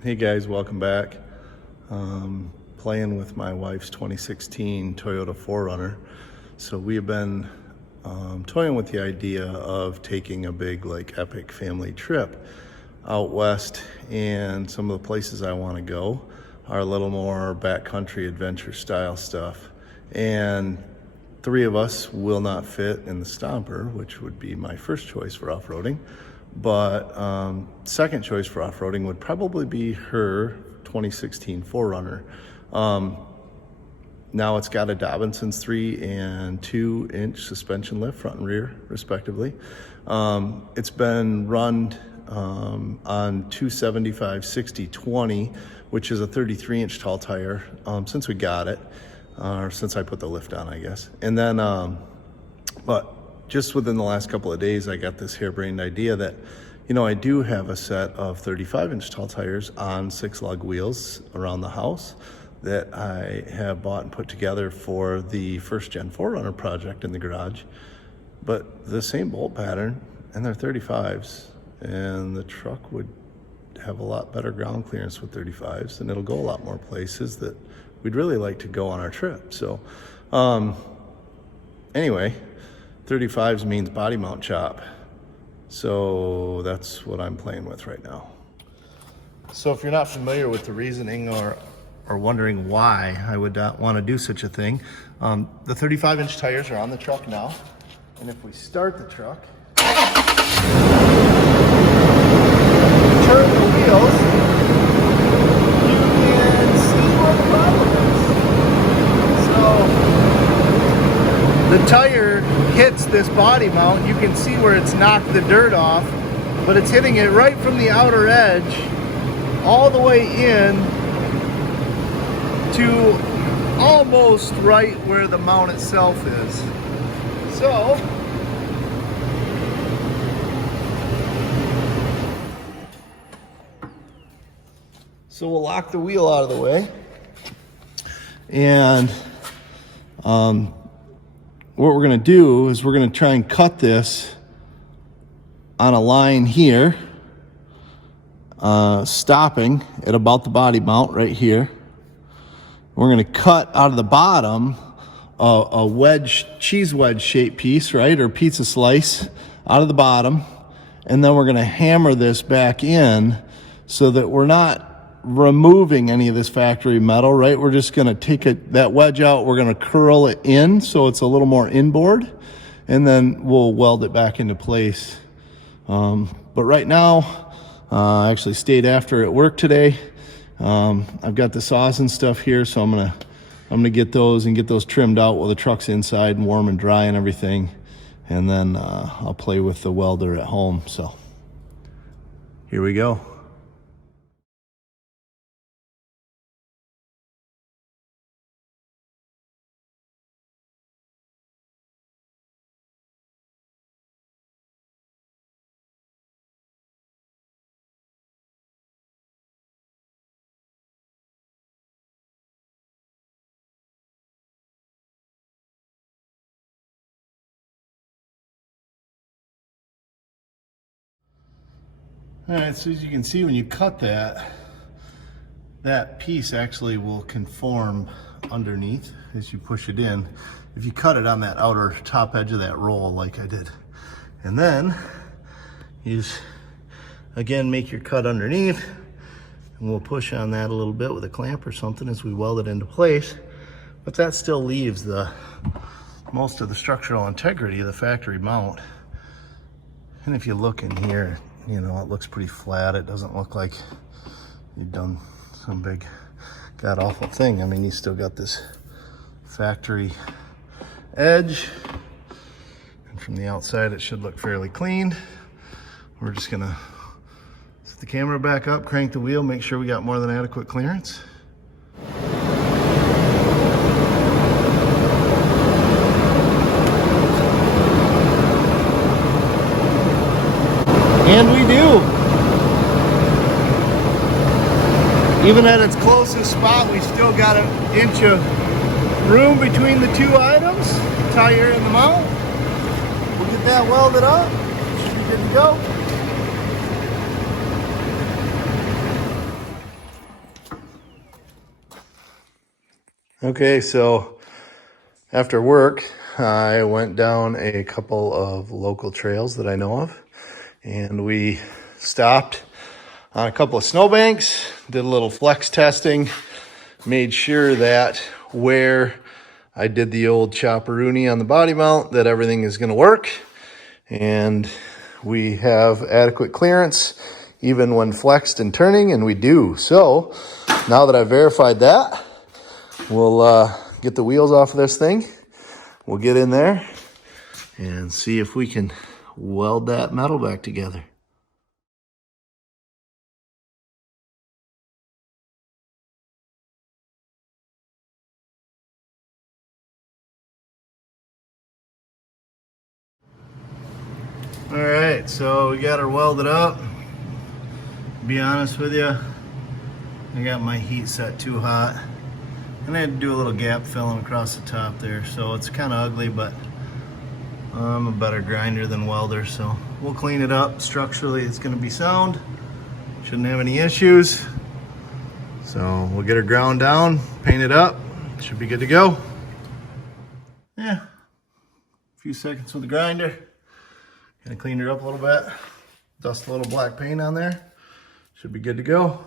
Hey guys, welcome back. Playing with my wife's 2016 Toyota 4Runner. So we have been toying with the idea of taking a big, epic family trip out west, and some of the places I want to go are a little more backcountry adventure style stuff. And three of us will not fit in the Stomper, which would be my first choice for off-roading. But second choice for off-roading would probably be her 2016 4Runner. Now it's got a Dobinson's 3 and 2 inch suspension lift, front and rear, respectively. It's been run on 275/60/20, which is a 33 inch tall tire, since we got it, or since I put the lift on, I guess. And then, but just within the last couple of days, I got this harebrained idea that, I do have a set of 35 inch tall tires on 6-lug wheels around the house that I have bought and put together for the first gen 4Runner project in the garage. But the same bolt pattern, and they're 35s, and the truck would have a lot better ground clearance with 35s, and it'll go a lot more places that we'd really like to go on our trip. So anyway, 35s means body mount chop. So that's what I'm playing with right now. So if you're not familiar with the reasoning or wondering why I would want to do such a thing, the 35 inch tires are on the truck now. And if we start the truck, turn the wheels, you can see where the problem is. So the tire hits this body mount. You can see where it's knocked the dirt off, but it's hitting it right from the outer edge all the way in to almost right where the mount itself is. So we'll lock the wheel out of the way, and what we're going to do is we're going to try and cut this on a line here, stopping at about the body mount right here. We're going to cut out of the bottom a wedge, cheese wedge shaped piece, right, or pizza slice out of the bottom, and then we're going to hammer this back in so that we're not removing any of this factory metal, right? We're just going to take that wedge out, we're going to curl it in so it's a little more inboard, and then we'll weld it back into place. But right now, I actually stayed after at work today. I've got the saws and stuff here, so I'm gonna get those trimmed out while the truck's inside and warm and dry and everything, and then I'll play with the welder at home. So here we go. All right, so as you can see, when you cut that piece actually will conform underneath as you push it in, if you cut it on that outer top edge of that roll like I did. And then you just, again, make your cut underneath, and we'll push on that a little bit with a clamp or something as we weld it into place. But that still leaves most of the structural integrity of the factory mount. And if you look in here, it looks pretty flat. It doesn't look like you've done some big god-awful thing. I mean, you still got this factory edge, and from the outside it should look fairly clean. We're just gonna set the camera back up, crank the wheel, make sure we got more than adequate clearance. And we do. Even at its closest spot, we still got an inch of room between the two items, the tire and the mount. We'll get that welded up. Should be good to go. Okay, so after work, I went down a couple of local trails that I know of, and we stopped on a couple of snowbanks, did a little flex testing, made sure that where I did the old chopperoonie on the body mount, that everything is going to work, and we have adequate clearance even when flexed and turning, and we do. So now that I've verified that, we'll get the wheels off of this thing. We'll get in there and see if we can weld that metal back together. All right, so we got her welded up. To be honest with you, I got my heat set too hot, and I had to do a little gap filling across the top there, so it's kind of ugly, but I'm a better grinder than welder, so we'll clean it up. Structurally, it's going to be sound. Shouldn't have any issues. So we'll get her ground down, paint it up. Should be good to go. Yeah, a few seconds with the grinder. Gonna clean her up a little bit. Dust a little black paint on there. Should be good to go.